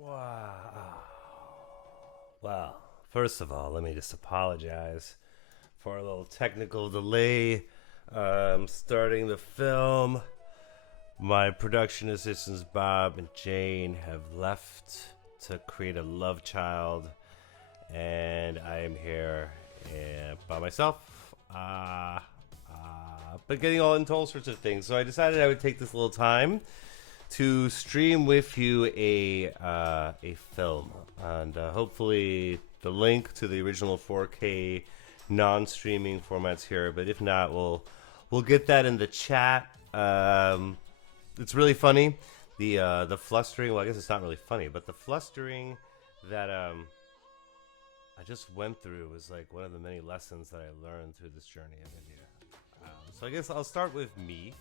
Wow. Well, first of all, let me just apologize for a little technical delay starting the film. My production assistants, Bob and Jane, have left to create a love child, and I am here by myself. But getting all into all sorts of things. So I decided I would take this little time to stream with you a film, and hopefully the link to the original 4K non-streaming formats here. But if not, we'll get that in the chat. It's really funny. The flustering. Well, I guess it's not really funny, but the flustering that I just went through was like one of the many lessons that I learned through this journey of India. So I guess I'll start with me.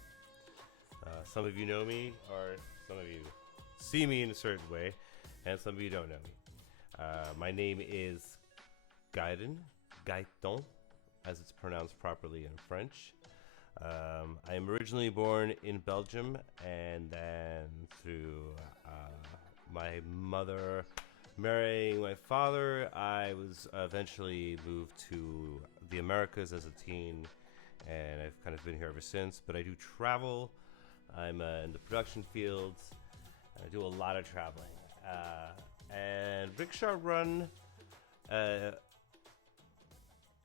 Some of you know me, or some of you see me in a certain way, and some of you don't know me. My name is Gaëtan, as it's pronounced properly in French. I am originally born in Belgium, and then through my mother marrying my father, I was eventually moved to the Americas as a teen, and I've kind of been here ever since. But I do travel. I'm in the production fields, and I do a lot of traveling. And RICKSHAW RUN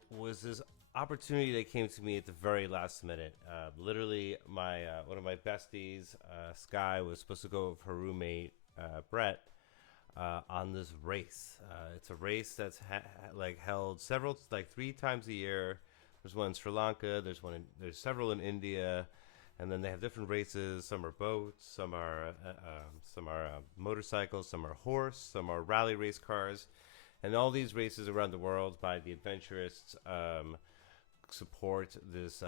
was this opportunity that came to me at the very last minute. Literally, my one of my besties, Sky, was supposed to go with her roommate, Brett, on this race. It's a race that's held three times a year. There's one in Sri Lanka. There's several in India, and then they have different races. Some are boats, some are motorcycles, some are horse, some are rally race cars, and all these races around the world by the adventurists support this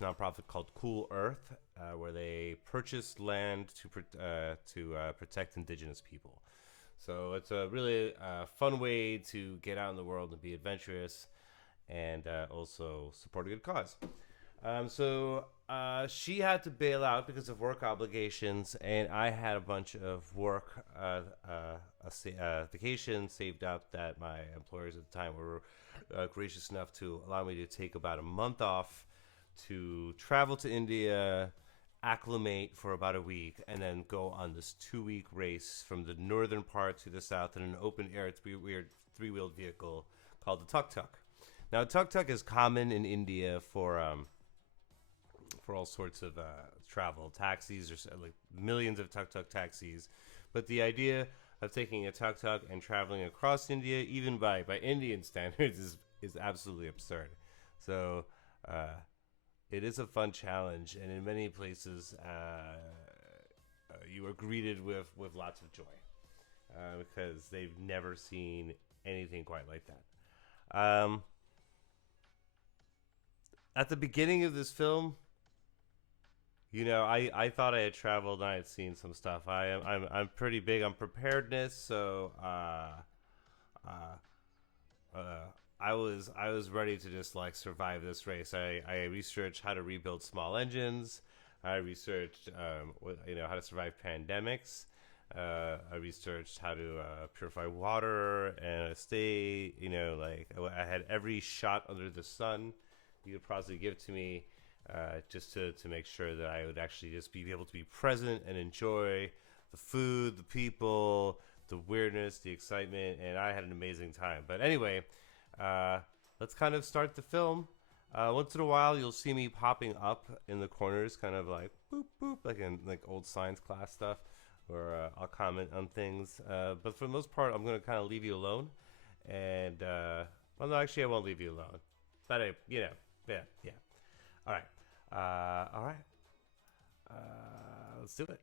nonprofit called Cool Earth, where they purchase land to protect indigenous people. So it's a really fun way to get out in the world and be adventurous, and also support a good cause. So she had to bail out because of work obligations, and I had a bunch of work vacation saved up that my employers at the time were gracious enough to allow me to take about a month off to travel to India, acclimate for about a week, and then go on this 2-week race from the northern part to the south in an open air three-wheeled vehicle called the tuk-tuk. Now, tuk-tuk is common in India for all sorts of travel. Taxis, there's like millions of tuk-tuk taxis. But the idea of taking a tuk-tuk and traveling across India, even by Indian standards, is absolutely absurd. So it is a fun challenge, and in many places you are greeted with lots of joy because they've never seen anything quite like that. At the beginning of this film, I thought I had traveled and I had seen some stuff. I'm pretty big on preparedness, so I was ready to just survive this race. I researched how to rebuild small engines. I researched how to survive pandemics. I researched how to purify water and stay. I had every shot under the sun you could possibly give to me, just to make sure that I would actually just be able to be present and enjoy the food, the people, the weirdness, the excitement, and I had an amazing time. But anyway, let's kind of start the film. Once in a while, you'll see me popping up in the corners, kind of like boop, boop, like in old science class stuff, where I'll comment on things. But for the most part, I'm going to kind of leave you alone. And, well, no, actually, I won't leave you alone. But, yeah. All right. Let's do it.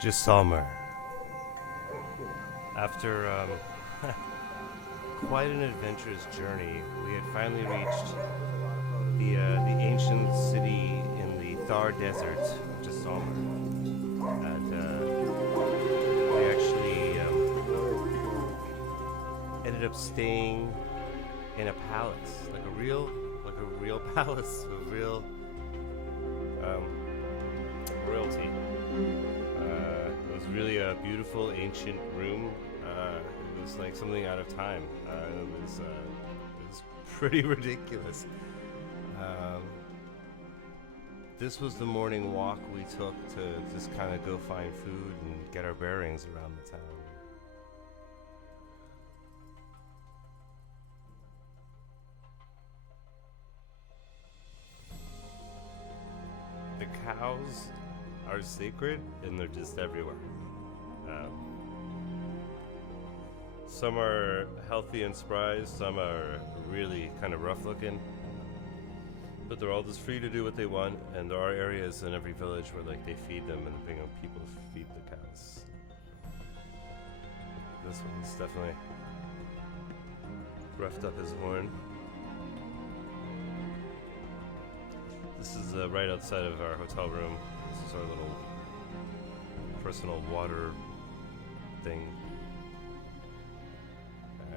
Jessalmer. After quite an adventurous journey, we had finally reached the ancient city in the Thar Desert, Jessalmer. And we actually ended up staying in a palace, like a real palace with real royalty. It was really a beautiful ancient room. It was like something out of time. It was pretty ridiculous. This was the morning walk we took to just kind of go find food and get our bearings around the town. The cows are sacred and they're just everywhere. Some are healthy and spry, some are really kind of rough looking, but they're all just free to do what they want, and there are areas in every village where like they feed them and bring up people to feed the cows. This one's definitely roughed up his horn. This is right outside of our hotel room. This is our little personal water thing.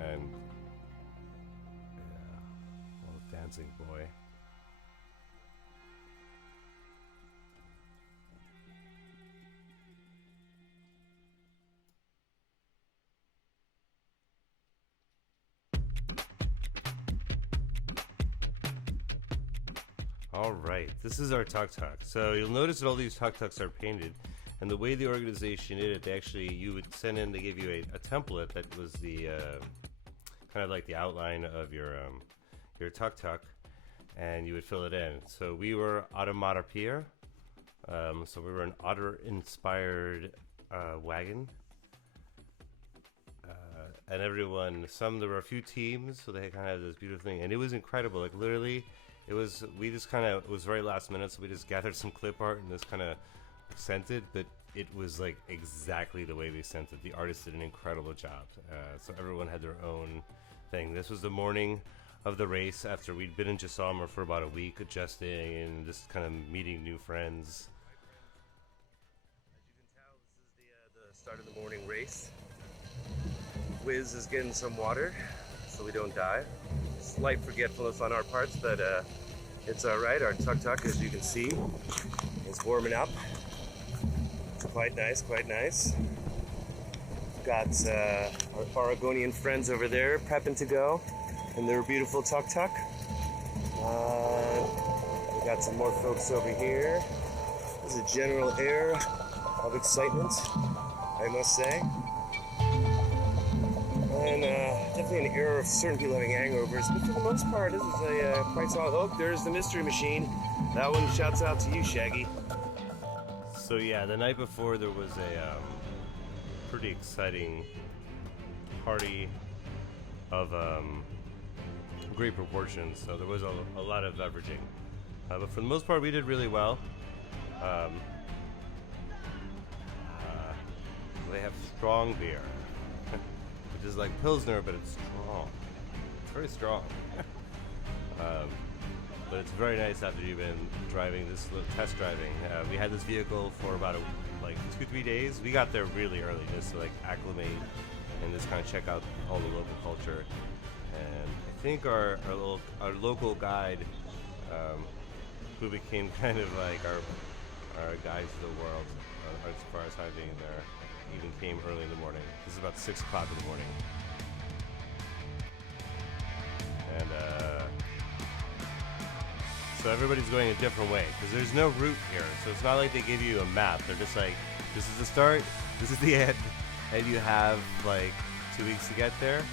And yeah, little dancing boy. All right, this is our tuk-tuk. So you'll notice that all these tuk-tuks are painted, and the way the organization did it, they actually, you would send in, they gave you a template that was the kind of like the outline of your tuk-tuk, and you would fill it in. So we were Automatopia, so we were an otter-inspired wagon, and everyone, there were a few teams, so they kind of had this beautiful thing, and it was incredible. Like literally, it was very last minute, so we just gathered some clip art and just kind of sent it, but it was like exactly the way they sent it. The artist did an incredible job. So everyone had their own thing. This was the morning of the race after we'd been in Jessalmer for about a week, adjusting and just kind of meeting new friends. As you can tell, this is the start of the morning race. Wiz is getting some water so we don't die. Slight forgetfulness on our parts, but it's all right. Our tuk-tuk, as you can see, is warming up. Quite nice, quite nice. Got our Oregonian friends over there prepping to go in their beautiful tuk-tuk. We got some more folks over here. There's a general air of excitement, I must say. And definitely an air of certain people having hangovers, but for the most part, this is a quite solid. Oh, there's the mystery machine. That one shouts out to you, Shaggy. So yeah, the night before there was a pretty exciting party of great proportions. So there was a lot of beveraging, but for the most part, we did really well. They have strong beer. Which is like Pilsner, but it's strong. It's very strong. But it's very nice after you've been driving this test driving. We had this vehicle for about 2-3 days. We got there really early just to like acclimate and just kind of check out all the local culture. And I think our local guide, who became kind of like our guide to the world as far as being there, even came early in the morning. This is about 6 o'clock in the morning. And so everybody's going a different way because there's no route here. So it's not like they give you a map. They're just like, this is the start, this is the end, and you have like 2 weeks to get there.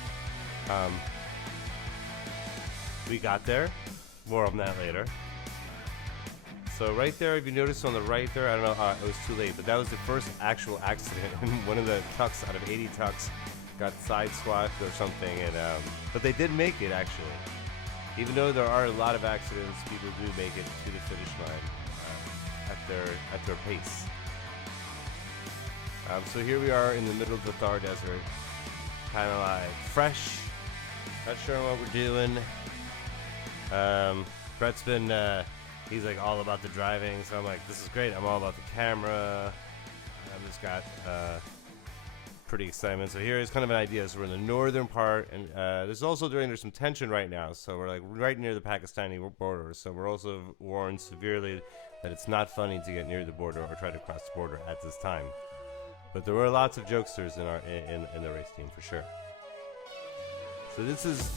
We got there. More on that later. So right there, if you notice on the right there, I don't know, it was too late, but that was the first actual accident. One of the tucks out of 80 tucks got sideswiped or something, and but they did make it actually. Even though there are a lot of accidents, people do make it to the finish line at their pace. So here we are in the middle of the Thar Desert, kind of like fresh, not sure what we're doing. Brett's been, he's like all about the driving, so I'm like, this is great. I'm all about the camera. I've just got pretty excitement. So here is kind of an idea. So we're in the northern part, and there's some tension right now. So we're like right near the Pakistani border. So we're also warned severely that it's not funny to get near the border or try to cross the border at this time. But there were lots of jokesters in the race team for sure. So this is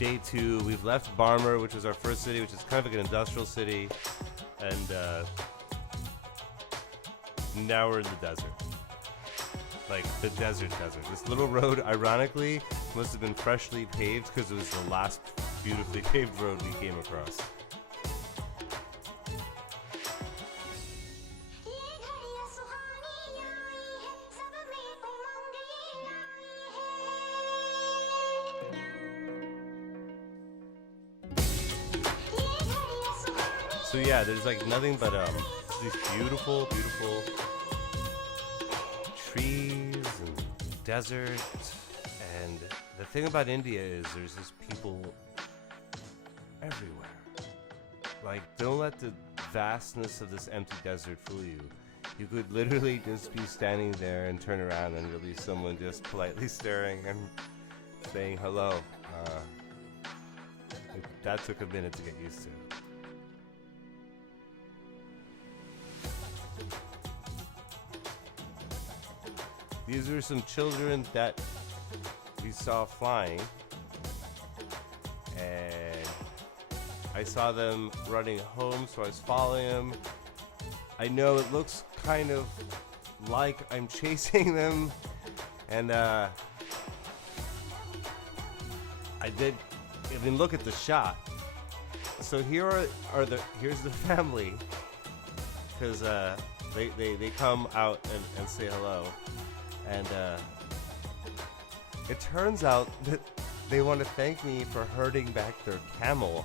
day 2. We've left Barmer, which was our first city, which is kind of like an industrial city, and now we're in the desert. Like the desert. This little road, ironically, must have been freshly paved because it was the last beautifully paved road we came across. So yeah, there's like nothing but these beautiful trees and desert. And the thing about India is there's just people everywhere. Like, don't let the vastness of this empty desert fool you. You could literally just be standing there and turn around and there'll be someone just politely staring and saying hello. That took a minute to get used to. These are some children that we saw flying, and I saw them running home, so I was following them. I know it looks kind of like I'm chasing them, and I mean, look at the shot. So here's the family, because they come out and say hello. And it turns out that they want to thank me for herding back their camel.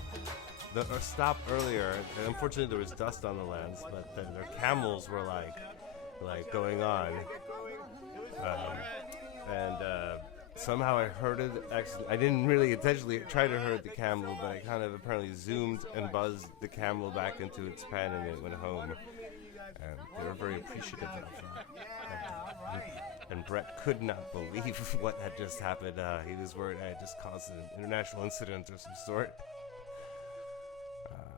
Stopped earlier, and unfortunately there was dust on the lens, but their camels were like going on. Somehow I herded. I didn't really intentionally try to herd the camel, but I kind of apparently zoomed and buzzed the camel back into its pen, and it went home. And they were very appreciative of that. And Brett could not believe what had just happened. He was worried I had just caused an international incident of some sort.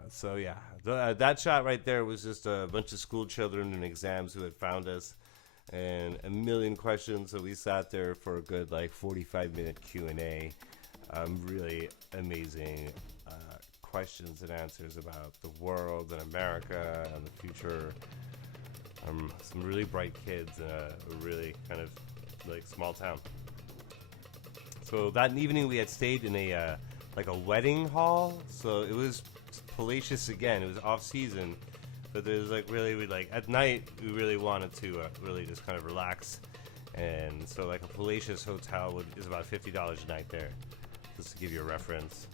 So yeah, that shot right there was just a bunch of school children in exams who had found us, and a million questions. So we sat there for a good 45-minute Q&A. Really amazing questions and answers about the world and America and the future. Some really bright kids in a really kind of small town. So that evening we had stayed in a wedding hall. So it was palatial again. It was off season, but there's at night we really wanted to really just kind of relax, and so a palatial hotel is about $50 a night there, just to give you a reference.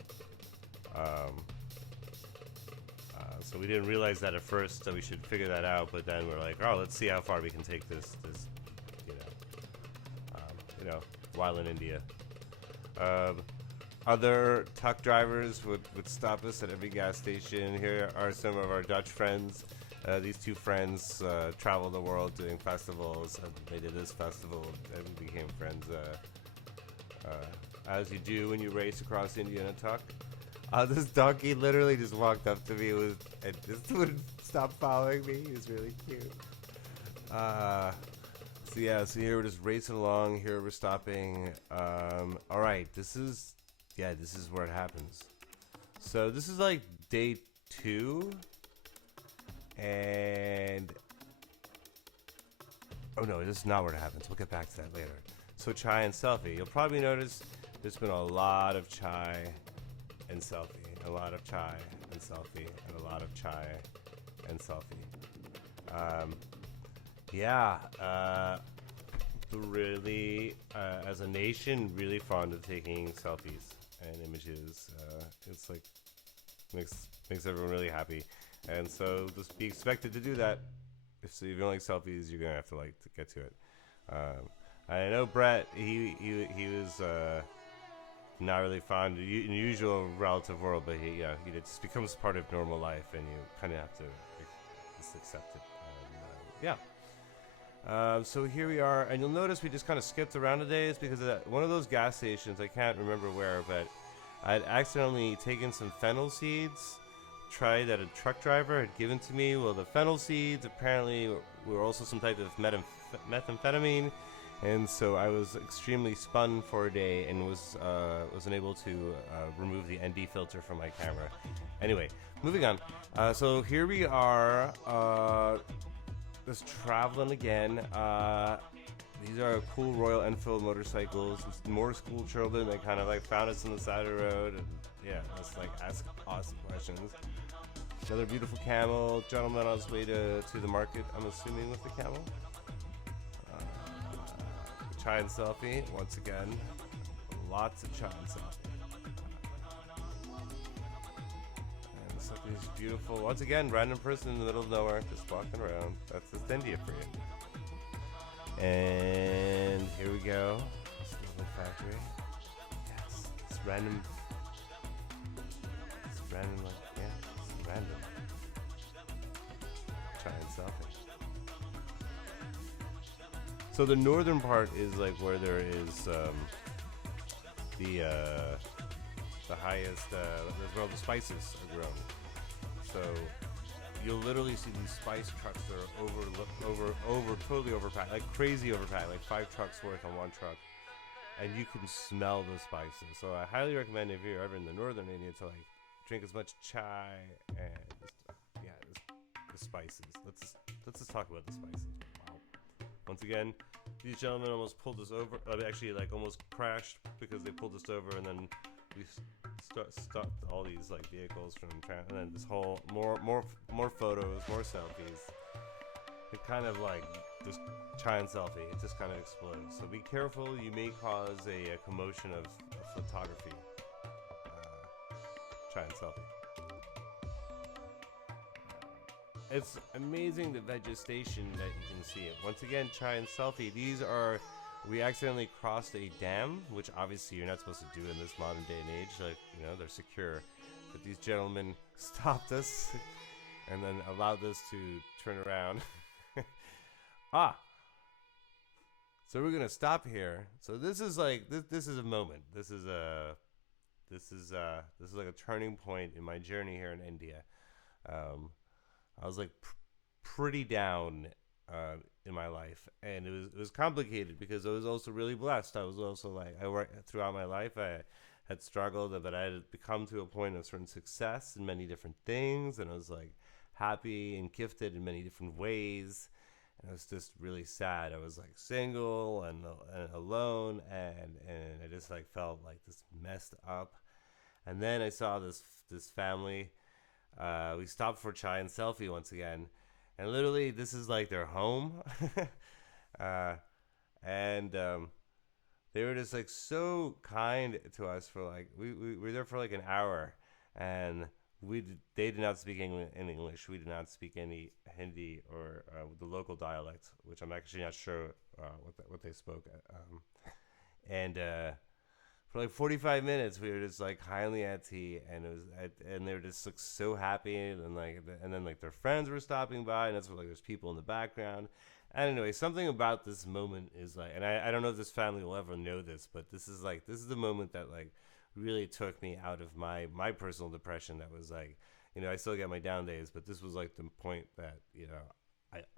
So we didn't realize that at first, so we should figure that out. But then we're like, oh, let's see how far we can take this, while in India. Other truck drivers would stop us at every gas station. Here are some of our Dutch friends. These two friends travel the world doing festivals. They did this festival and we became friends, as you do when you race across India in a truck. This donkey literally just walked up to me and just wouldn't stop following me. He was really cute. So here we're just racing along. Here we're stopping. All right, this is where it happens. So this is day 2, and oh no, this is not where it happens. We'll get back to that later. So chai and selfie. You'll probably notice there's been a lot of chai and selfie, a lot of chai and selfie, and a lot of chai and selfie. Really, as a nation, really fond of taking selfies and images. It's makes everyone really happy, and so just be expected to do that. If you don't like selfies, you're gonna have to get to it. I know Brett. He was not really fond in the usual relative world, but it just becomes part of normal life, and you kind of have to just accept it. And, yeah. So here we are, and you'll notice we just kind of skipped around today. It's because of one of those gas stations, I can't remember where, but I'd accidentally taken some fennel seeds, tried that a truck driver had given to me. Well, the fennel seeds apparently were also some type of methamphetamine, and so I was extremely spun for a day and wasn't able to remove the ND filter from my camera. Anyway, moving on. So here we are. Just traveling again. These are cool Royal Enfield motorcycles. It's more school children. They kind of like found us on the side of the road, and yeah, just like ask awesome questions. Another beautiful camel. Gentleman on his way to the market, I'm assuming, with the camel. Chai and selfie once again. Lots of chai and selfie. These beautiful, once again, random person in the middle of nowhere, just walking around. That's just India for you. And here we go. This lovely factory. Yes, it's random. It's random, like, yeah, it's random. Try and selfie. So the northern part is like where there is the highest, that's where all the spices are grown. So you'll literally see these spice trucks that are totally overpacked, like crazy overpacked, like 5 trucks worth on one truck, and you can smell the spices. So I highly recommend if you're ever in the northern India to like drink as much chai and the spices. Let's just talk about the spices. Wow. Once again, these gentlemen almost pulled us over. Actually, like almost crashed because they pulled us over, and then we stopped all these like vehicles from and then this whole more photos, more selfies. It kind of like just chai and selfie. It just kind of explodes. So be careful. You may cause a commotion of photography. Chai and selfie. It's amazing the vegetation that you can see. Once again, chai and selfie. We accidentally crossed a dam, which obviously you're not supposed to do in this modern day and age. Like, you know, they're secure. But these gentlemen stopped us and then allowed us to turn around. So we're gonna stop here. So this is like this is a moment. This is like a turning point in my journey here in India. I was like pretty down in my life, and it was complicated because I was also really blessed. I was also like, I worked throughout my life. I had struggled, but I had become to a point of certain success in many different things, and I was like happy and gifted in many different ways. And I was just really sad. I was like single and alone, and I just like felt like this messed up. And then I saw this family. We stopped for chai and selfie once again. And literally, this is like their home. And they were just like so kind to us for like, we were there for like an hour. And they did not speak any English. We did not speak any Hindi or the local dialect, which I'm actually not sure what they spoke. For like 45 minutes, we were just like highly at tea, and they were just like so happy, and then like their friends were stopping by, and that's where like there's people in the background. And anyway, something about this moment is like, and I don't know if this family will ever know this, but this is the moment that like really took me out of my personal depression. That was like, you know, I still get my down days, but this was like the point that, you know,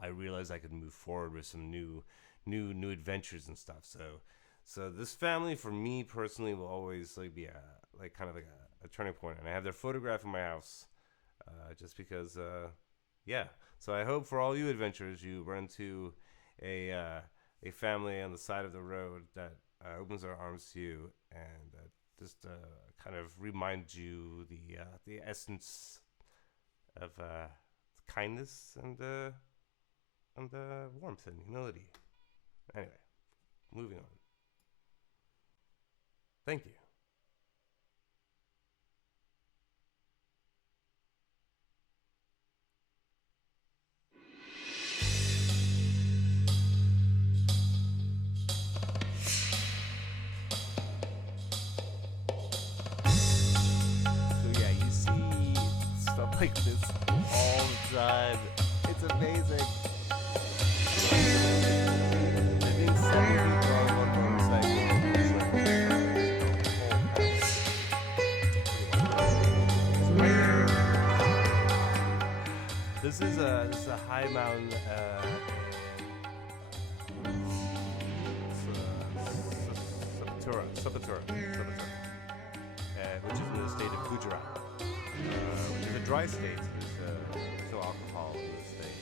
I realized I could move forward with some new adventures and stuff. So this family, for me personally, will always like be a turning point. And I have their photograph in my house, just because, yeah. So I hope for all you adventurers, you run into a family on the side of the road that opens their arms to you and just kind of reminds you the essence of kindness and warmth and humility. Anyway, moving on. Thank you. like this all the time. It's amazing. I think 7 people on one motorcycle. This is a high mountain. Sapatura, which is in the state of Gujarat, which is a dry state. There's no alcohol in this state.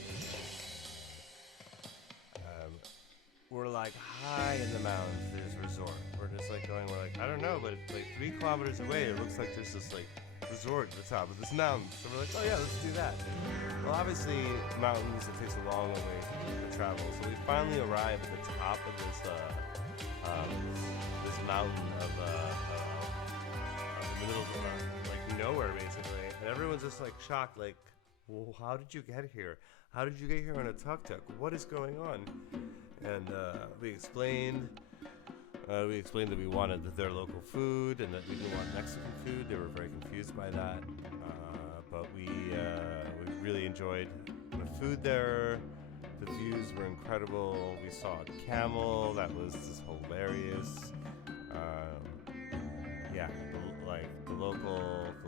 We're like high in the mountains. There's a resort. We're just like going. We're like, I don't know, but like 3 kilometers away, it looks like there's this like resort at the top of this mountain. So we're like, oh yeah, let's do that. Well, obviously, mountains, it takes a long way to travel. So we finally arrive at the top of this mountain of in the middle of like nowhere, basically. And everyone's just like shocked, like, well, how did you get here? How did you get here on a tuk-tuk? What is going on? And we explained that we wanted their local food and that we didn't want Mexican food. They were very confused by that. But we really enjoyed the food there. The views were incredible. We saw a camel that was just hilarious. The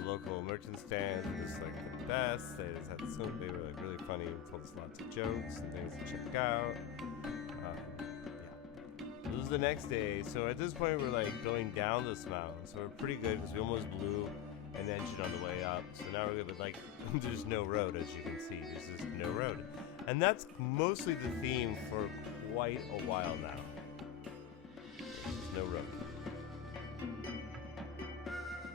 local merchant stands were just like the best. They were like really funny and told us lots of jokes and things to check out. This was the next day, so at this point we're like going down this mountain, so we're pretty good because we almost blew an engine on the way up. So now we're good, but like there's no road, as you can see. There's just no road, and that's mostly the theme for quite a while now. There's no road.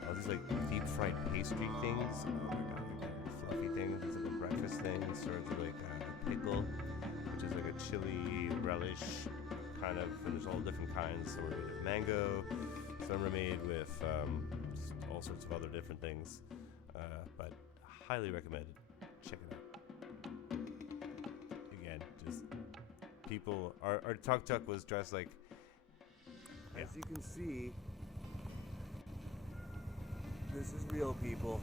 All these like deep fried pastry things. Oh my god, fluffy things. It's like a breakfast thing. It starts with like a pickle, which is like a chili relish kind of, and there's all different kinds. Some are made with mango, some are made with all sorts of other different things. But highly recommended. Check it out. Again, just people. Our tuk-tuk was dressed like. As you can see, this is real people.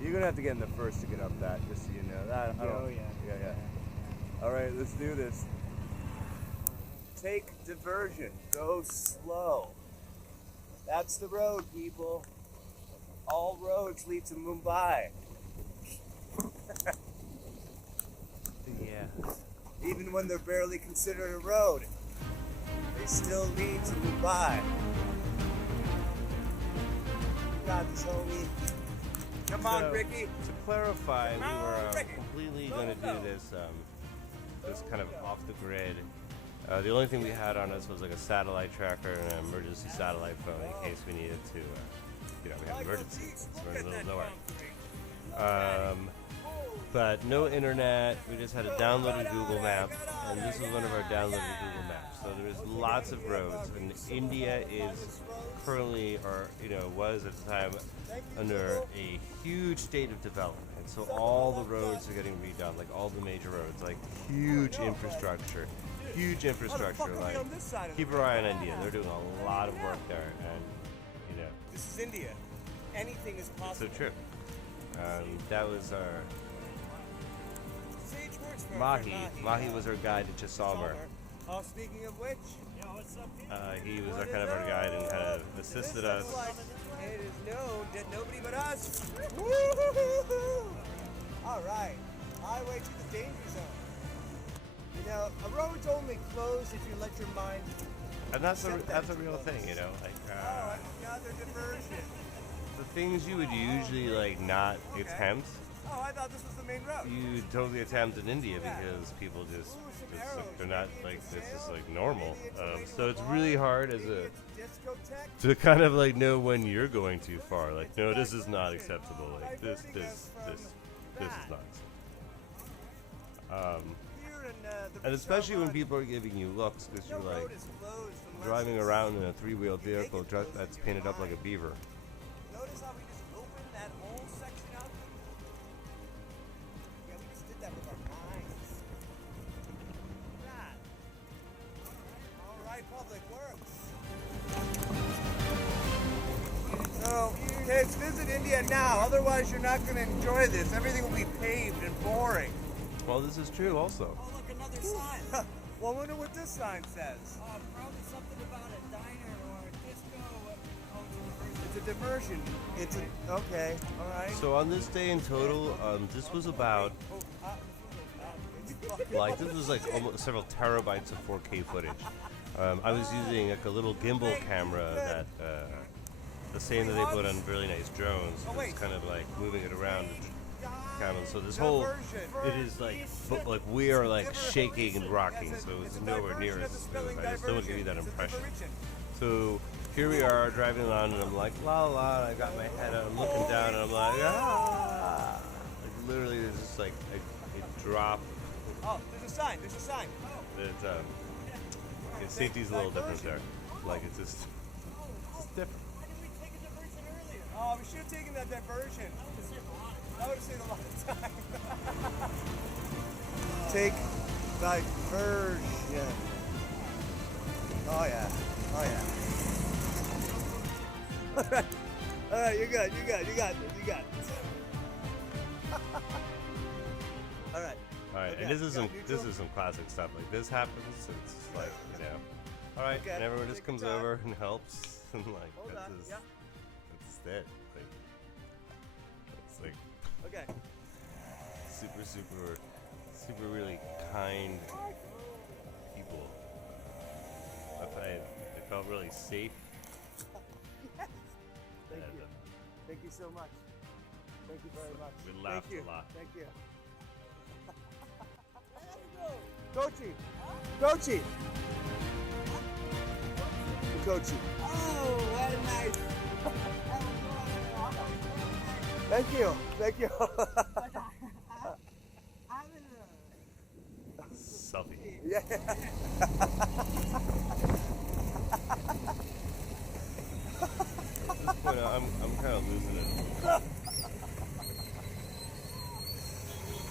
You're gonna have to get in the first to get up that, just so you know. Yeah. All right, let's do this. Take diversion. Go slow. That's the road, people. All roads lead to Mumbai. Yeah. Even when they're barely considered a road, they still lead to Mumbai. Got this, homie. Come on, Ricky. To clarify, we were completely going to do this kind of off the grid. The only thing we had on us was like a satellite tracker and an emergency satellite phone in case we needed to, we had emergencies. So we're in the middle of nowhere. But no internet. We just had a downloaded Google map, and this is one of our downloaded Google maps. So there's lots of roads, and India is currently, or was at the time, under a huge state of development. So all the roads are getting redone, like all the major roads, like huge infrastructure. Like, keep your eye on India. They're doing a lot of work there, and this is India. Anything is possible. So true. That was our Mahi was our guide to Jaisalmer. Oh, speaking of which, he was our guide and kind of assisted us. It is known that nobody but us. All right, highway to the danger zone. A road's only closed if you let your mind. And that's a real thing, like another diversion. The things you would usually like not attempt. Oh, I thought this was the main road. You totally attempt in India because people just they're not like this is like normal. So it's really hard to kind of like know when you're going too far. Like, no, this is not acceptable. Like this is not acceptable. And especially when people are giving you looks because you're like driving around in a 3-wheeled vehicle that's painted up like a beaver. Notice how we just opened that whole section up? Yeah, we just did that with our minds. God. All right, Public Works. So Kids, visit India now, otherwise you're not going to enjoy this. Everything will be paved and boring. Well, this is true also. Oh, look, another sign. Well, I wonder what this sign says. Probably something about a diner or a disco. It's a diversion. It's a, okay, all right. So on this day in total, this was about, like, this was like almost several terabytes of 4K footage. I was using like a little gimbal camera that, the same that they put on really nice drones. It's kind of like moving it around. So this whole, it is like we are like shaking and rocking, so it's nowhere near as smooth. I just don't want to give you that impression. So here we are driving along, and I'm like, la la, and I got my head out, I'm looking down, and I'm like, ah. Like, literally, there's just like a drop. Oh, there's a sign, there's a sign. Safety's a little different there. Like, it's just different. Why did we take a diversion earlier? Oh, we should have taken that diversion. That would have saved a lot of time. Take diversion. Oh yeah. Oh yeah. All right, you're good. You got this. You got this. All right. All right, and this is some classic stuff. Like this happens. It's just like, you know. All right, and everyone just comes over and helps, and like that's it. Like, it's like. Okay. Super really kind people. I felt really safe. Yes. Thank you so much. Thank you very much. We laughed a lot. Thank you. Kochi. Kochi. Kochi. Oh, what a nice. Thank you. Thank you. Selfie. Yeah. At this point, I'm kind of losing it.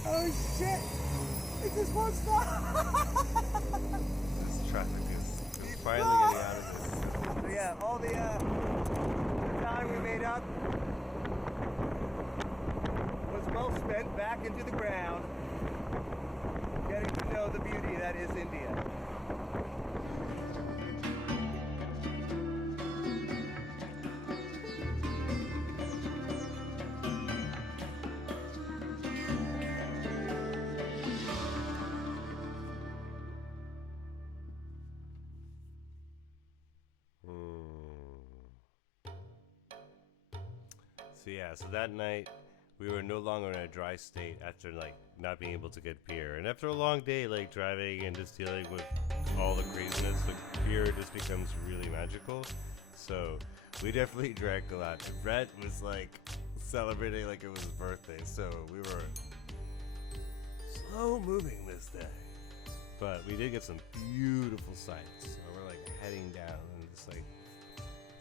Oh shit! It just won't stop. This traffic is finally getting out of this. So yeah, all the time we made up was well spent back into the ground, getting to know the beauty that is India. So yeah, so that night we were no longer in a dry state after like not being able to get beer, and after a long day like driving and just dealing with all the craziness, like beer just becomes really magical. So we definitely drank a lot. And Brett was like celebrating like it was his birthday, so we were slow moving this day, but we did get some beautiful sights. So we're like heading down and just like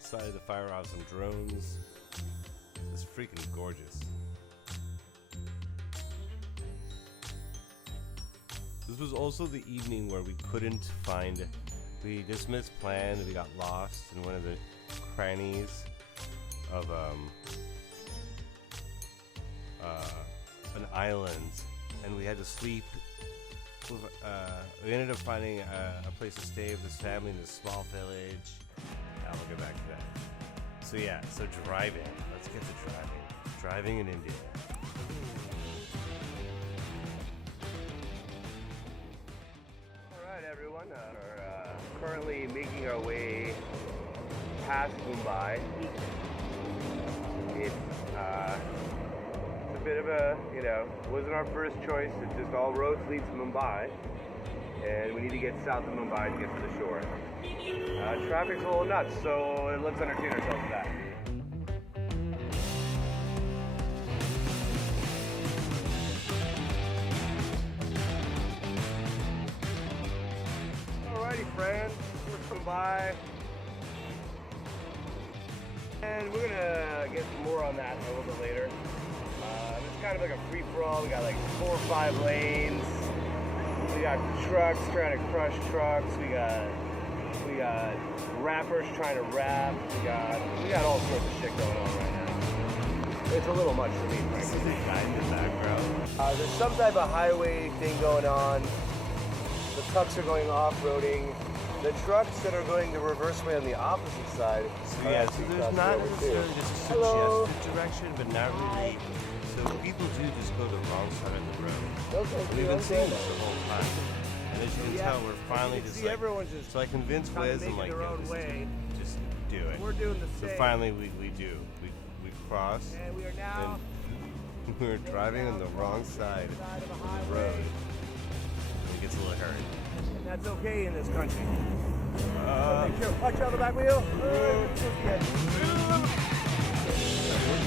decided to fire off some drones. It's freaking gorgeous. This was also the evening where we couldn't find, we just misplanned, we got lost in one of the crannies of an island, and we had to sleep. We ended up finding a place to stay with this family in this small village. We'll get back to that. So yeah, so driving. Let's get to driving. Driving in India. All right, everyone. We're currently making our way past Mumbai. It's a bit of a, wasn't our first choice. It's just all roads lead to Mumbai, and we need to get south of Mumbai to get to the shore. Traffic's a little nuts, so let's entertain ourselves with that. Alrighty, friends, we're Mumbai, and we're gonna get some more on that a little bit later. It's kind of like a free-for-all. We got like 4 or 5 lanes. We got trucks trying to crush trucks. We got rappers trying to rap. We got all sorts of shit going on right now. It's a little much for me. This is the guy in the background. There's some type of highway thing going on. The trucks are going off-roading. The trucks that are going the reverse way on the opposite side. So yeah, so there's not necessarily just a suggested direction, but not really. So people do just go the wrong side of the road. Okay, We've been seeing this the whole time. And as you can tell, we're finally just like, everyone's just so I convinced Wiz and like, their own way. just do it. We're doing the So same. finally we do. We cross. And we are now And we were driving on the wrong side of the road. And it gets a little hairy. and that's okay in this country. Make sure, watch out the back wheel. We're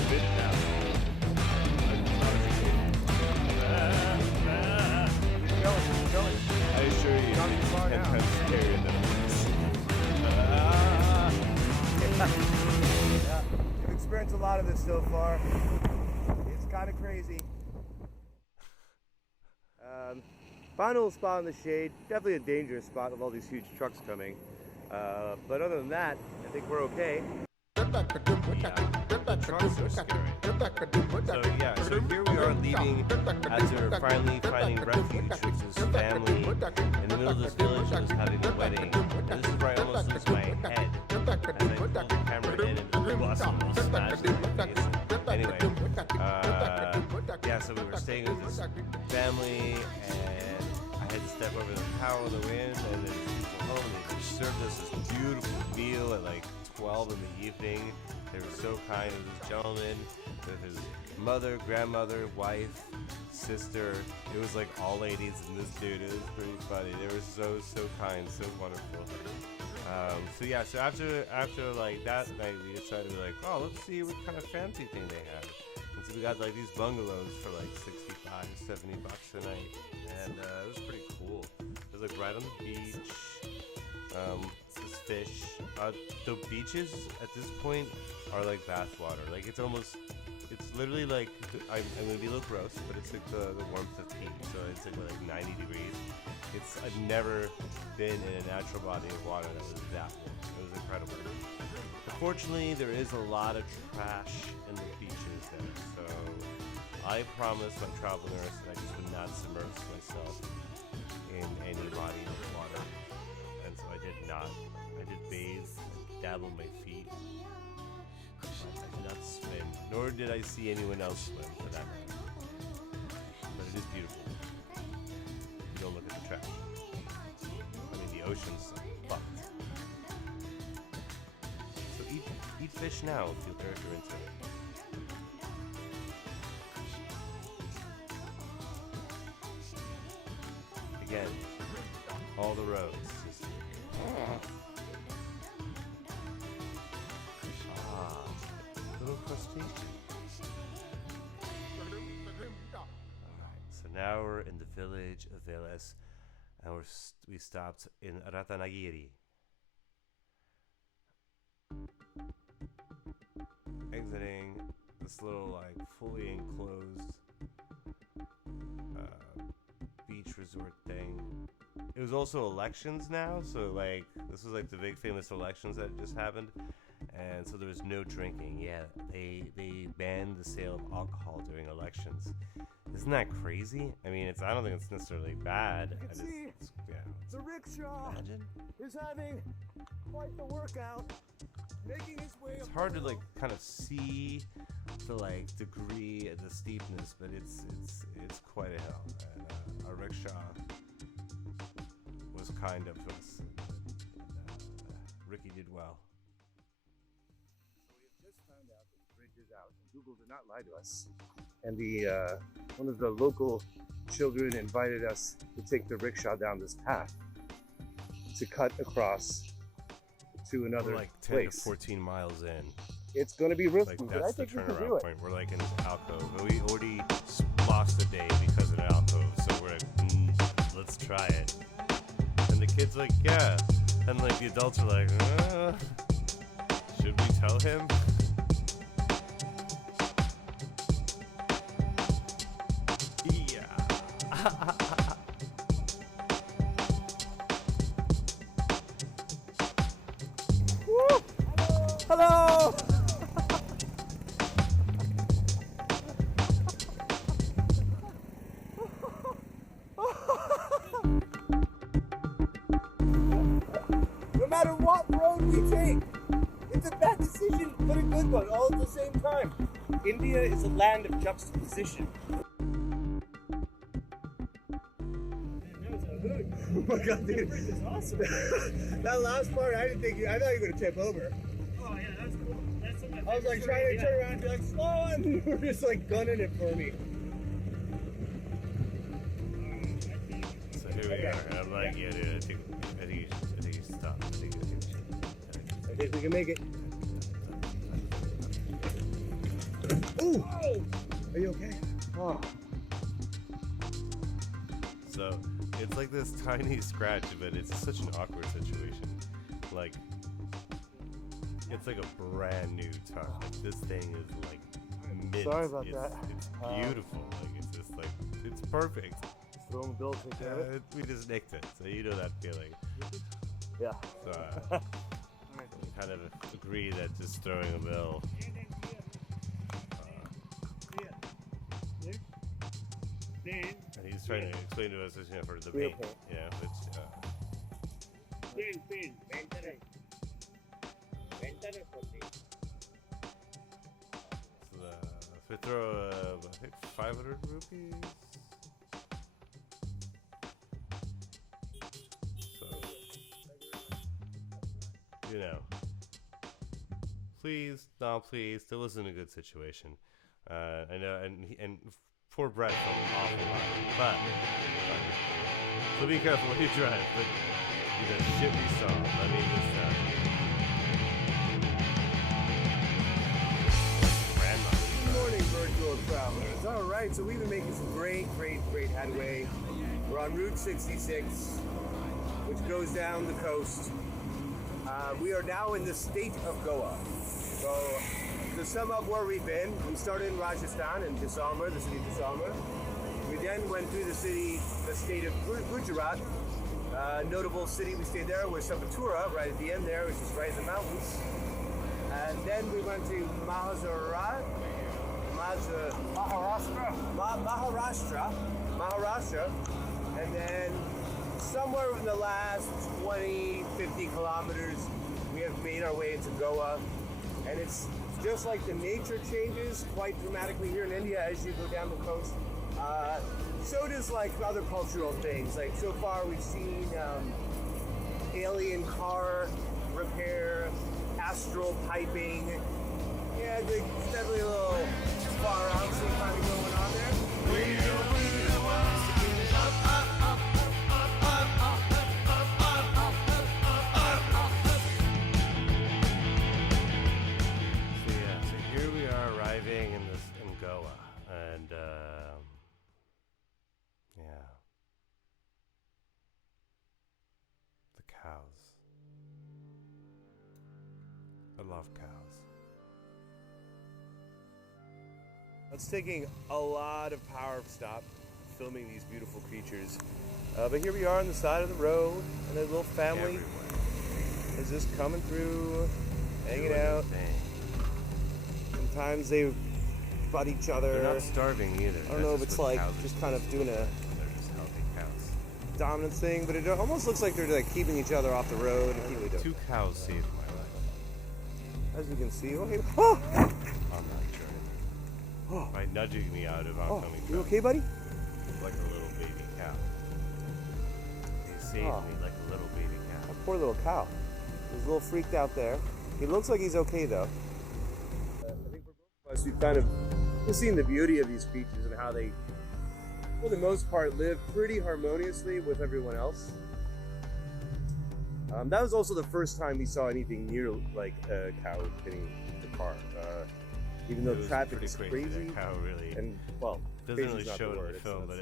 good now. Keep going. I assure you, Not even far 10 now. times scarier than it looks. Yeah, we've experienced a lot of this so far. It's kind of crazy. Final spot in the shade. Definitely a dangerous spot with all these huge trucks coming. But other than that, I think we're okay. Trucks are scary. So yeah, so here we are leaving after finally finding refuge with his family in the middle of this village that was having a wedding. And this is where I almost lose my head as I pulled the camera in and the bus almost smashed in my face. Anyway, yeah, so we were staying with this family and I had to step over the power of the wind and then people home and they served us this beautiful meal at like 12 in the evening. They were so kind. It was this gentleman with his mother, grandmother, wife, sister. It was like all ladies and this dude. It was pretty funny. They were so kind, so wonderful. So yeah, so after like that night, we decided to be like, oh, let's see what kind of fancy thing they have. And so we got like these bungalows for like 65, 70 bucks a night, and it was pretty cool. It was like right on the beach. This fish. The beaches at this point are like bathwater. Like it's literally like, I'm gonna be a little gross, but it's like the warmth of heat. So it's like 90 degrees. I've never been in a natural body of water that was that warm. It was incredible. Unfortunately, there is a lot of trash in the beaches there. So I promised my travel nurse that I just would not submerge myself in any body of water. And so I did not. I did bathe, dabble my feet. I did not swim, nor did I see anyone else swim for that matter. But it is beautiful. You don't look at the trash. I mean, the ocean's fucked. So eat fish now if you're into it. Again, all the roads. Little crustacean. Alright, so now we're in the village of Veles, and we stopped in Ratanagiri. Exiting this little like fully enclosed beach resort thing. It was also elections now, so like this was like the big famous elections that just happened. And so there was no drinking. Yeah, they banned the sale of alcohol during elections. Isn't that crazy? I mean, I don't think it's necessarily bad. The rickshaw is having quite the workout, making his way. It's hard to like kind of see the like degree of the steepness, but it's quite a hill. And our rickshaw was kind of us. Ricky did well. Found out that the bridge is out. Google did not lie to us. And the one of the local children invited us to take the rickshaw down this path to cut across to another We're like 10 place. to 14 miles in. It's going to be risky, Like but I that's the think we can do turnaround it. point. We're like in this alcove, but we already lost a day because of the alcove. So we're like, let's try it. And the kid's like, yeah. And like the adults are like, should we tell him? Hello! matter what road we take, it's a bad decision, but a good one all at the same time. India is a land of juxtaposition. Oh my god, dude. This is awesome. That last part, I thought you were gonna tip over. Oh yeah, that's cool. That's something I was like trying to turn around and be like, slow on. You were just like gunning it for me. So here we are. I'm like, yeah, dude, I think you should stop. I think we can make it. Ooh! Are you okay? Oh. So it's like this tiny scratch, but it's such an awkward situation. Like, it's like a brand new tire. Like, this thing is like mint. Sorry about that. It's beautiful. Like, it's just like, it's perfect. Just throw the bill, take care of it. We just nicked it, so you know that feeling. Yeah. So we kind of agree that just throwing a bill. And he's trying to explain to us, you know, for the paint, you know, which, so if we throw, I think 500 rupees. So, you know, please, no, please, still wasn't a good situation. I know, and poor Brett felt awful, but so be careful when you drive. But the shit we saw. I mean, Good morning, virtual travelers. All right, so we've been making some great headway. We're on Route 66, which goes down the coast. We are now in the state of Goa. So, to sum up where we've been, we started in Rajasthan, in Jaisalmer, the city of Jaisalmer. We then went through the state of Gujarat. Notable city we stayed there was Sabatura, right at the end there, which is right in the mountains. And then we went to Maharashtra, and then somewhere in the last 20, 50 kilometers, we have made our way into Goa. And it's just like the nature changes quite dramatically here in India as you go down the coast. So does like other cultural things. Like so far we've seen alien car repair, astral piping. Yeah, there's definitely a little far out kind of going on there. In Goa, and yeah, the cows. I love cows. It's taking a lot of power stop filming these beautiful creatures, but here we are on the side of the road, and a little family is just coming through, hanging out. Sometimes they butt each other. They're not starving either. I don't know if it's like just kind of doing a they're just healthy cows. dominant thing, but it almost looks like they're like keeping each other off the road. Two cows saved my life. As you can see, okay. Oh! On that journey. Oh. By nudging me out of oncoming You traffic. okay, buddy? Like a little baby cow. He saved me like a little baby cow. That poor little cow. He's a little freaked out there. He looks like he's okay though. I think for both of us, we've kind of seen the beauty of these creatures and how they, for the most part, live pretty harmoniously with everyone else. That was also the first time we saw anything near like a cow hitting the car. Even though traffic is crazy, that cow really and well, doesn't really show it in the film, but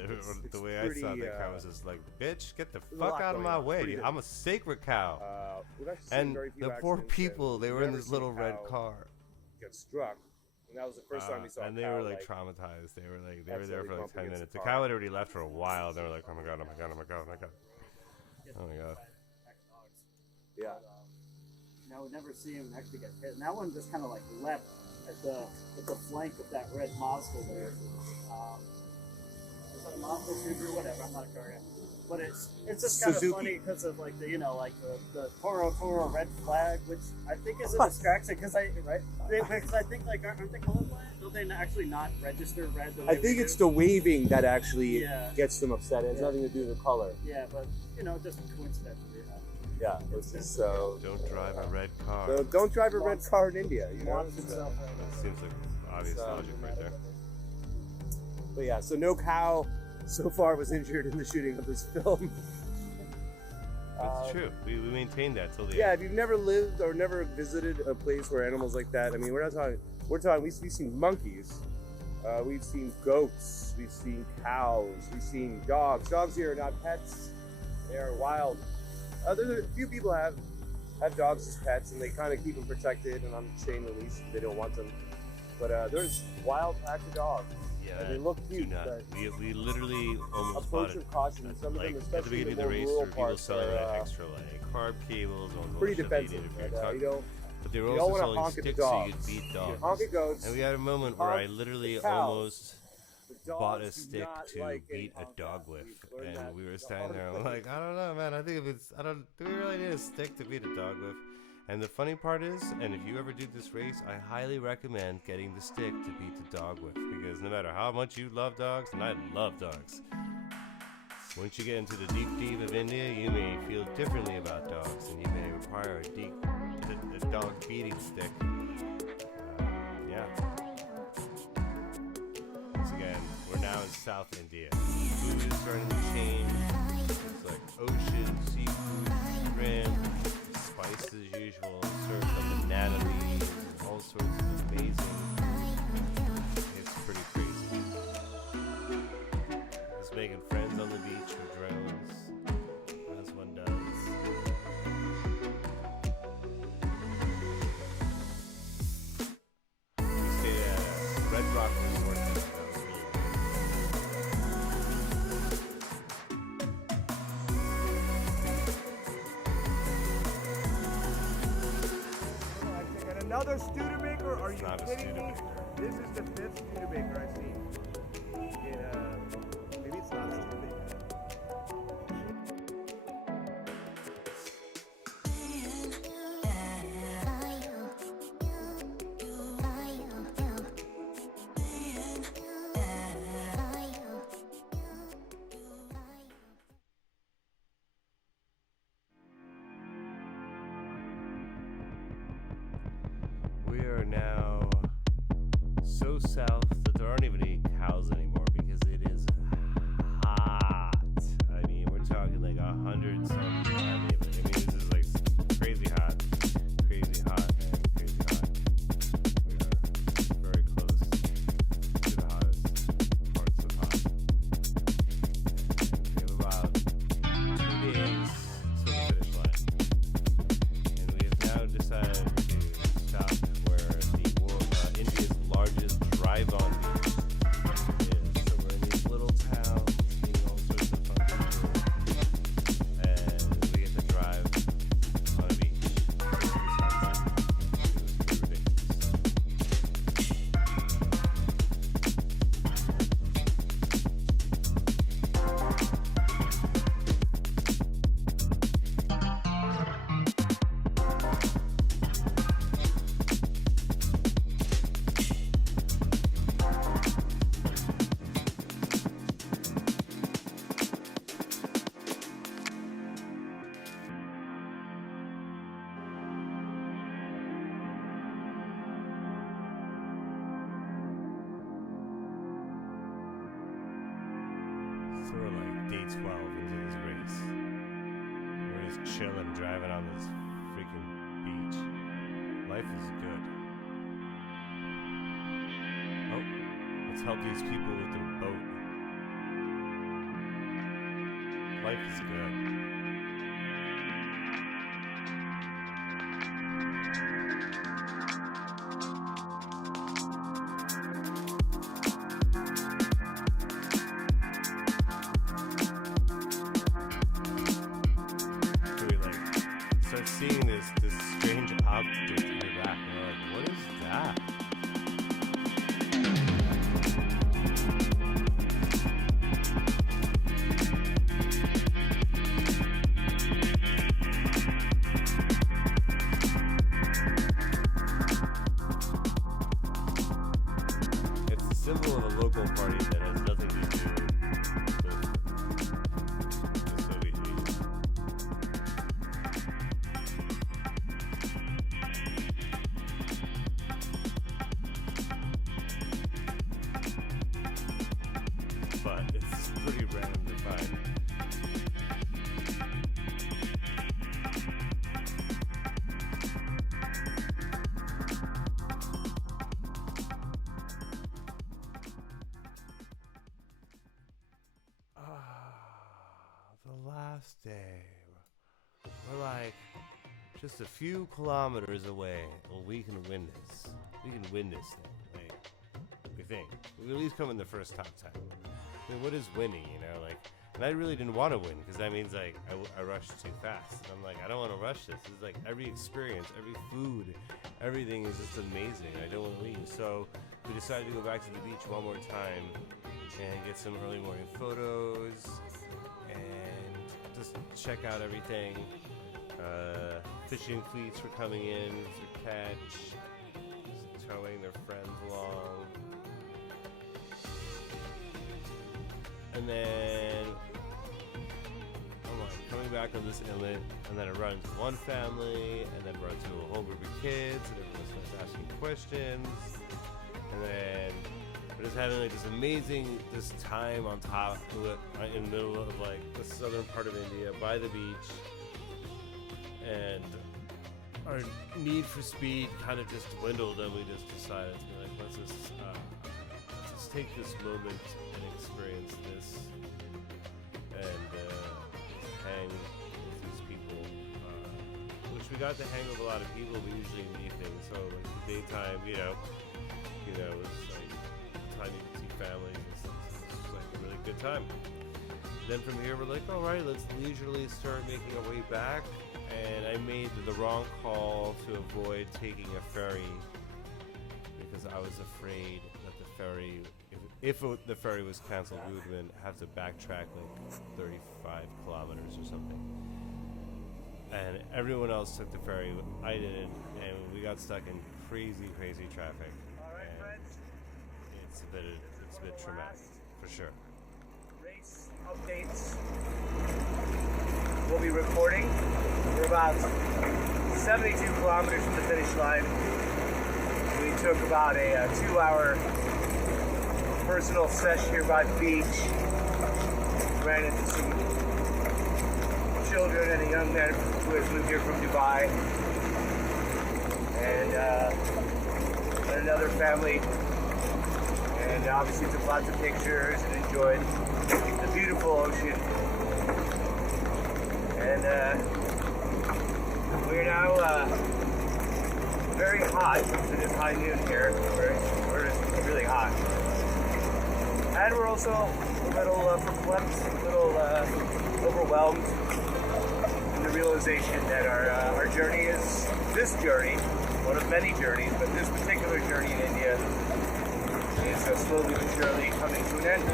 the way I saw the cow was just like, bitch, get the fuck out of my way. I'm a sacred cow. And the poor people, they were in this little red car. Get struck. And that was the first time we saw. And they were like traumatized. They were there for like 10 minutes. The cow had already left for a while. They were like, oh my god, oh my god, oh my god, oh my god, oh my god. Yeah. I would never see him actually get hit. And that one just kind of like leapt at the flank of that red Mazda there. Is that a Mazda Subaru? Whatever. I'm not a car guy. But it's just kind of funny because of like the the Toro red flag, which I think is a distraction because I think like aren't they colorblind? Don't they actually not register red? The way I think it's the waving that actually gets them upset. It has nothing to do with the color. Yeah, but just coincidentally. Yeah, it's just so. Don't drive a red car. So don't drive a red car in India. You know, that seems like obvious logic right there. But yeah, so no cow so far was injured in the shooting of this film. That's true. We maintained that till the Yeah, end. if you've never lived or never visited a place where animals like that, I mean, we're talking. We've seen monkeys, we've seen goats, we've seen cows, we've seen dogs. Dogs here are not pets; they are wild. A few people have dogs as pets, and they kind of keep them protected and on chain release. They don't want them. But there's wild packs of dogs. Yeah, and they look cute. We literally almost bought approach it. with caution. Some of them, At the especially beginning of the the more race, rural there were people parts, selling are extra like carb cables on pretty shit they defensive. needed for your You truck. don't But they were you don't also wanna selling honk at the sticks so you dogs. could beat you dogs. honk at goats. And we had a moment where I honk literally at cows. almost The dogs bought a do stick not to like beat a honk dog at. with, We've learned that and we were the standing hard there. way. I'm like, I don't know, man. I think do we really need a stick to beat a dog with? And the funny part is, and if you ever do this race, I highly recommend getting the stick to beat the dog with, because no matter how much you love dogs, and I love dogs, once you get into the deep of India, you may feel differently about dogs, and you may require a dog beating stick. Yeah. Once again, we're now in South India. Food is starting to change. It's like ocean, seafood, shrimp, spice as usual, served on banana leaves, and all sorts of amazing. It's pretty crazy. Just making friends on the beach with drones, as one does. We stayed at Red Rock Resort. That was really And another Studebaker? Are you not a kidding me? Studebaker. This is the 5th Studebaker I've seen. Maybe it's not a Studebaker. We are now so south that there aren't even any cows anymore because it is hot. I mean, we're talking like 100 something. I mean, this is like crazy hot, and crazy hot. We are very close to the hottest parts of hot. We have about 2 days to the finish line, and we have now decided to stop where the India's largest drive-on beach is. So we're in these little towns, meeting all sorts of fun people, and we get to drive on a beach. It's ridiculous. So we're like day 12 into this race. We're just chilling, driving on this freaking beach. Life is good. Oh, let's help these people with their boat. Life is good. So we like start seeing this strange object in the back, and we're like, what is that? just a few kilometers away, well, we can win this. We can win this thing. Like, we think. We at least come in the first top 10. I mean, what is winning, you know? Like, and I really didn't want to win because that means like I rushed too fast. And I'm like, I don't want to rush this. It's like every experience, every food, everything is just amazing. I don't want to leave. So we decided to go back to the beach one more time and get some early morning photos and just check out everything. Fishing fleets were coming in to catch, just towing their friends along. And then I'm like coming back on this inlet, and then I run into one family, and then run into a whole group of kids, and everyone starts asking questions, and then we're just having like this amazing time on top of it, in the middle of like the southern part of India by the beach, and our need for speed kind of just dwindled, and we just decided to be like, let's just take this moment and experience this, and hang with these people, which we got to hang with a lot of people. We usually in the evening, so like the daytime, you know, it's like the time you can see families. It's like a really good time. Then from here, we're like, all right, let's leisurely start making our way back. And I made the wrong call to avoid taking a ferry because I was afraid that the ferry, if the ferry was canceled, we would have to backtrack like 35 kilometers or something. And everyone else took the ferry, I didn't, and we got stuck in crazy traffic. All right, friends. It's a bit traumatic, for sure. Race updates. We'll be recording. We're about 72 kilometers from the finish line. We took about a 2-hour personal sesh here by the beach. Ran into some children and a young man who has moved here from Dubai. And another family. And obviously took lots of pictures and enjoyed the beautiful ocean. And we're now very hot. It is high noon here. We're just really hot. And we're also a little perplexed, a little overwhelmed in the realization that our journey is this journey, one of many journeys, but this particular journey in India is slowly but surely coming to an end.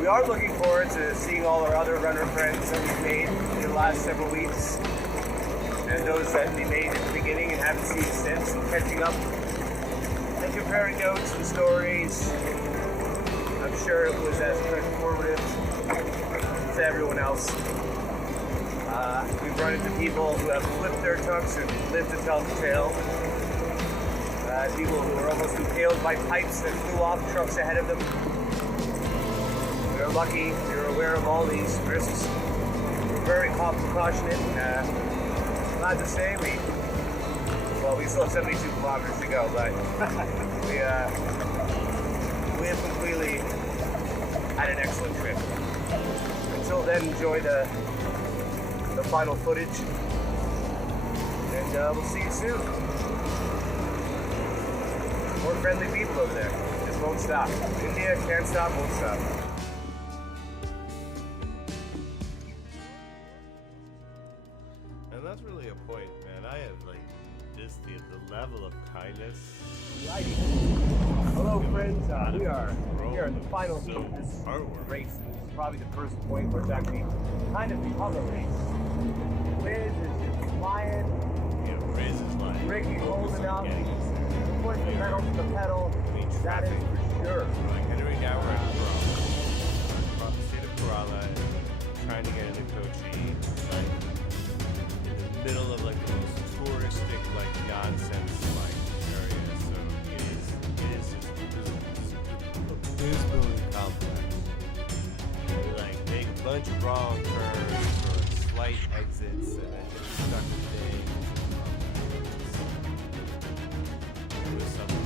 We are looking forward to seeing all our other runner friends that we've made in the last several weeks, and those that we made at the beginning and haven't seen since, and catching up and comparing notes and stories. I'm sure it was as transformative to everyone else. We've run into people who have flipped their tongues and lived to tell the tale. People who were almost impaled by pipes that flew off trucks ahead of them. We're lucky, we're aware of all these risks. We're very precautionate. Glad to say we still have 72 kilometers to go, but we have completely had an excellent trip. Until then, enjoy the final footage, and we'll see you soon. More friendly people over there. Just won't stop. India can't stop, won't stop. And that's really a point, man. I have like just the level of kindness. Righty. Hello, friends. We are here in the final heat of this race. This is probably the first point where it's actually kind of become a race. Liz is just flying. Yeah, Riz is lying. Ricky's holding up. Putting the pedal to the pedal. That is for sure. Like Henry now we're in Kerala. Across the state of Kerala, trying to get into Kochi, like in the middle of like the most touristic, like nonsense like area. So it is just abysmally complex. We like make a bunch of wrong turns or slight exits and then get stuck in things. It was something.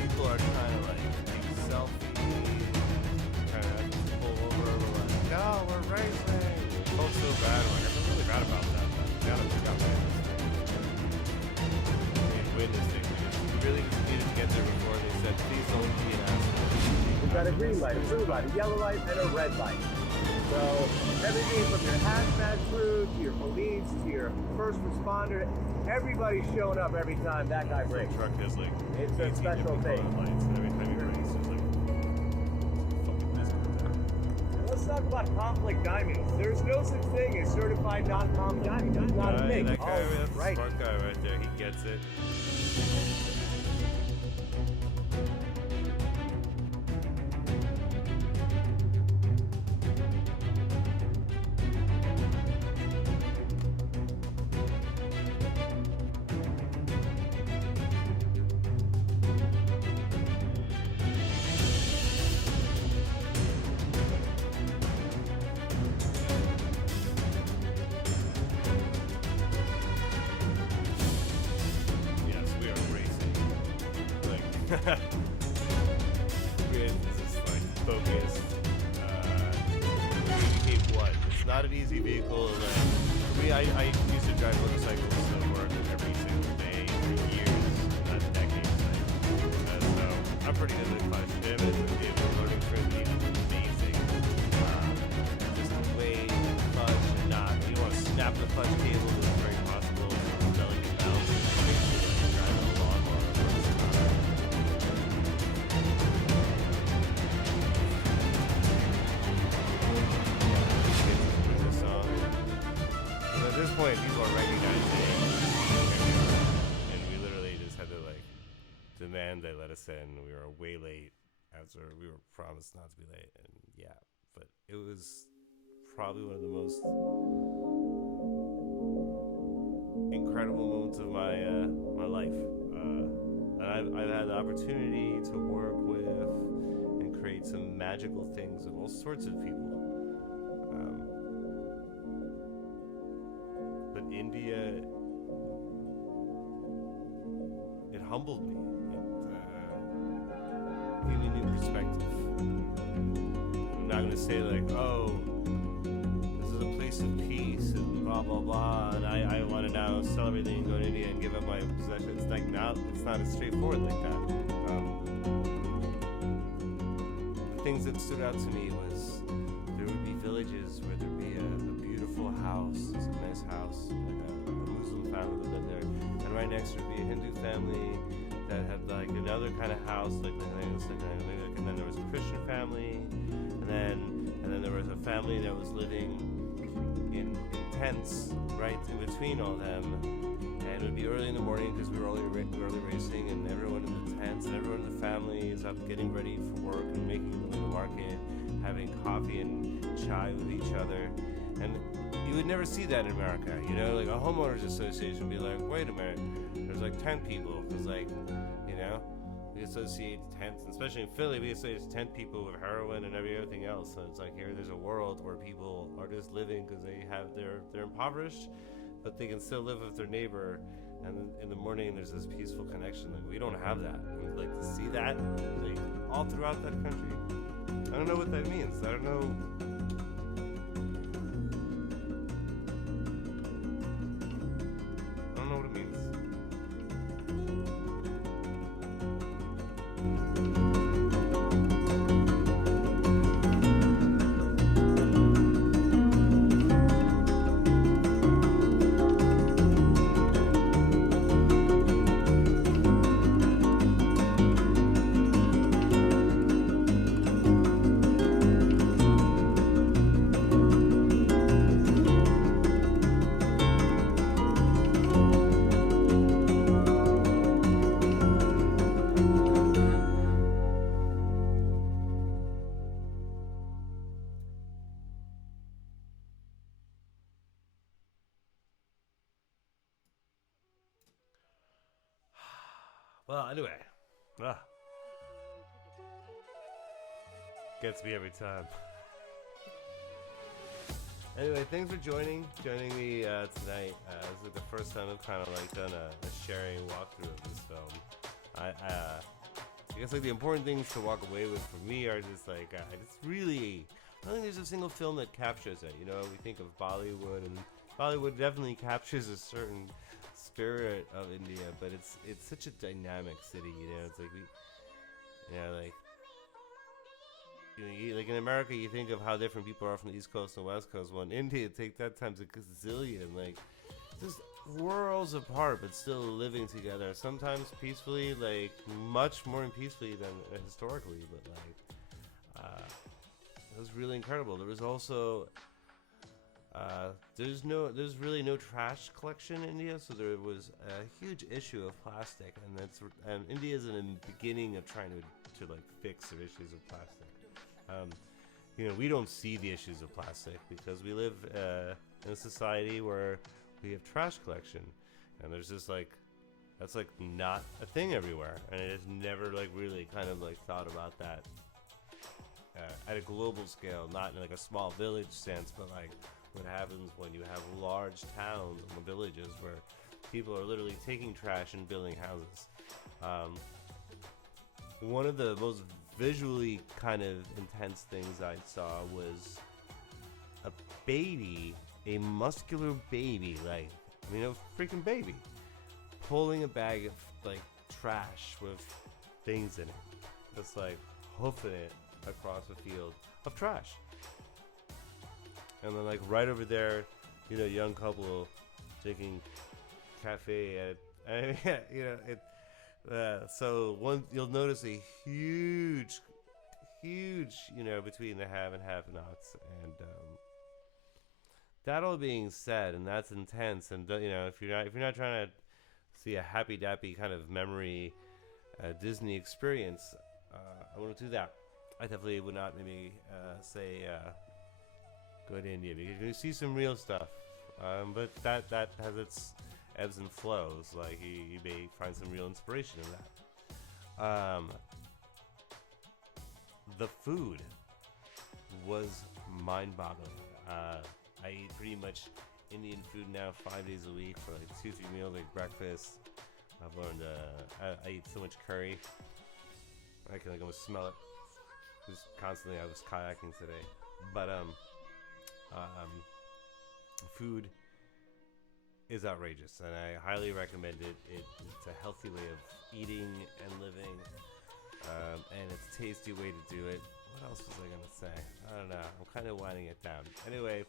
People are trying to like take selfies, got a green light, a blue light, a yellow light, and a red light. So everything from your hazmat crew to your police to your first responder, everybody's showing up every time that guy breaks. The truck has like It's a special thing. lights, and every time he breaks, it's like fucking miserable. Let's talk about conflict diamonds. There's no such thing as certified non-conflict diamonds. It's not a thing. That guy, that's right. the smart guy right there. He gets it. Yes, we are racing. Like, this is like focused. Indicate what? It's not an easy vehicle. For me, I used to drive motorcycles to work every single day for years, not decades. So I'm pretty good at clutch damage. The learning curve is amazing. Just the way the clutch and not, you don't want to snap the clutch cable. It's very possible. Delicate balance. Driving a lawnmower. At this point, people are recognizing, and we literally just had to like demand they let us in. We were way late after we were promised not to be late, and yeah, but it was probably one of the most incredible moments of my life. And I've had the opportunity to work with and create some magical things with all sorts of people. But India, it humbled me. It gave me a new perspective. I'm not going to say like, oh, this is a place of peace and blah, blah, blah, and I want to now sell everything and go to India and give up my possessions. It's like, no, it's not as straightforward like that. The things that stood out to me was there would be villages where there'd be a beautiful house, it's a nice house, like a Muslim family that lived there, and right next to it would be a Hindu family that had like another kind of house, and then there was a Christian family, and then there was a family that was living in tents right in between all them, and it would be early in the morning because we were early racing, and everyone in the tents and everyone in the family is up getting ready for work and making the way to market, having coffee and chai with each other. And you would never see that in America, you know, like a homeowners association would be like, wait a minute, there's like 10 people. It was like, you know, we associate tents, especially in Philly, we associate 10 people with heroin and everything else. So it's like here, there's a world where people are just living because they're impoverished, but they can still live with their neighbor. And in the morning, there's this peaceful connection. Like we don't have that. And we'd like to see that, like all throughout that country. I don't know what that means. I don't know. I don't know what it means. Well, anyway, gets me every time. Anyway, thanks for joining me tonight. This is like the first time I've kind of like done a sharing walkthrough of this film. I guess like the important things to walk away with for me are just like it's really, I don't think there's a single film that captures it. You know, we think of Bollywood, and Bollywood definitely captures a certain spirit of India, but it's such a dynamic city, you know. It's like like in America, you think of how different people are from the East Coast and West Coast. Well, in India, take that times a gazillion. Like, just worlds apart, but still living together. Sometimes peacefully, like much more peacefully than historically. But like, it was really incredible. There was also there's really no trash collection in India, so there was a huge issue of plastic, and India is in the beginning of trying to like fix their issues of plastic. We don't see the issues of plastic because we live in a society where we have trash collection, and there's just like that's like not a thing everywhere, and it has never like really kind of like thought about that at a global scale, not in like a small village sense, but like what happens when you have large towns and villages where people are literally taking trash and building houses. One of the most visually kind of intense things I saw was a baby, a muscular baby, like, I mean, a freaking baby, pulling a bag of like trash with things in it, just like hoofing it across a field of trash. And then like right over there, young couple drinking cafe at, so one, you'll notice a huge, between the have and have-nots, and that all being said, and that's intense, and if you're not trying to see a happy dappy kind of memory Disney experience, I want to do that. I definitely would not maybe say go to India, because you see some real stuff, but that has its ebbs and flows. Like you may find some real inspiration in that. The food was mind-boggling. I eat pretty much Indian food now 5 days a week for like 2-3 meals, like breakfast. I've learned I eat so much curry. I can almost smell it. Just constantly. I was kayaking today, but food is outrageous, and I highly recommend it. It's a healthy way of eating and living, and it's a tasty way to do it. What else was I gonna say? I don't know. I'm kind of winding it down. Anyway.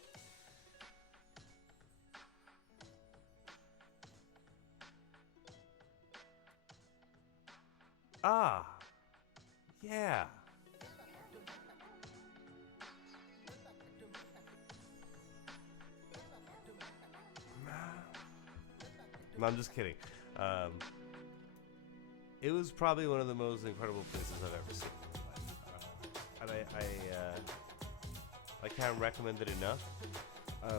Yeah. No, I'm just kidding. It was probably one of the most incredible places I've ever seen in my life. And I can't recommend it enough.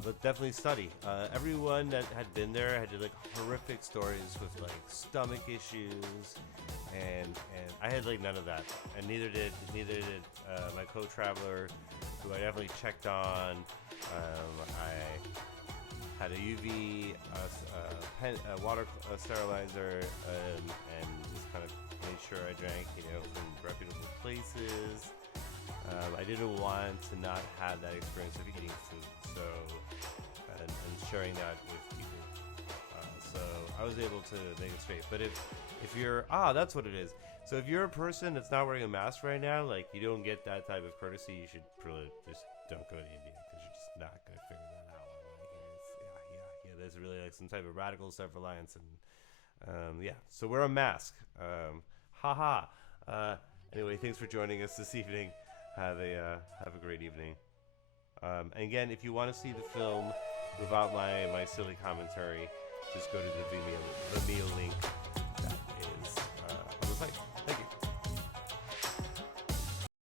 But definitely study. Everyone that had been there had like horrific stories with like stomach issues, and I had like none of that, and neither did my co-traveler, who I definitely checked on. I had a UV water sterilizer, and just kind of made sure I drank, from reputable places. I didn't want to not have that experience of eating food, so and sharing that with people. So I was able to make it straight. But if you're that's what it is. So if you're a person that's not wearing a mask right now, like you don't get that type of courtesy, you should probably just don't go to India, because you're just not gonna figure that out. Like, there's really like some type of radical self-reliance, and so wear a mask. Anyway, thanks for joining us this evening. Have a great evening. And again, if you want to see the film without my silly commentary, just go to the Vimeo link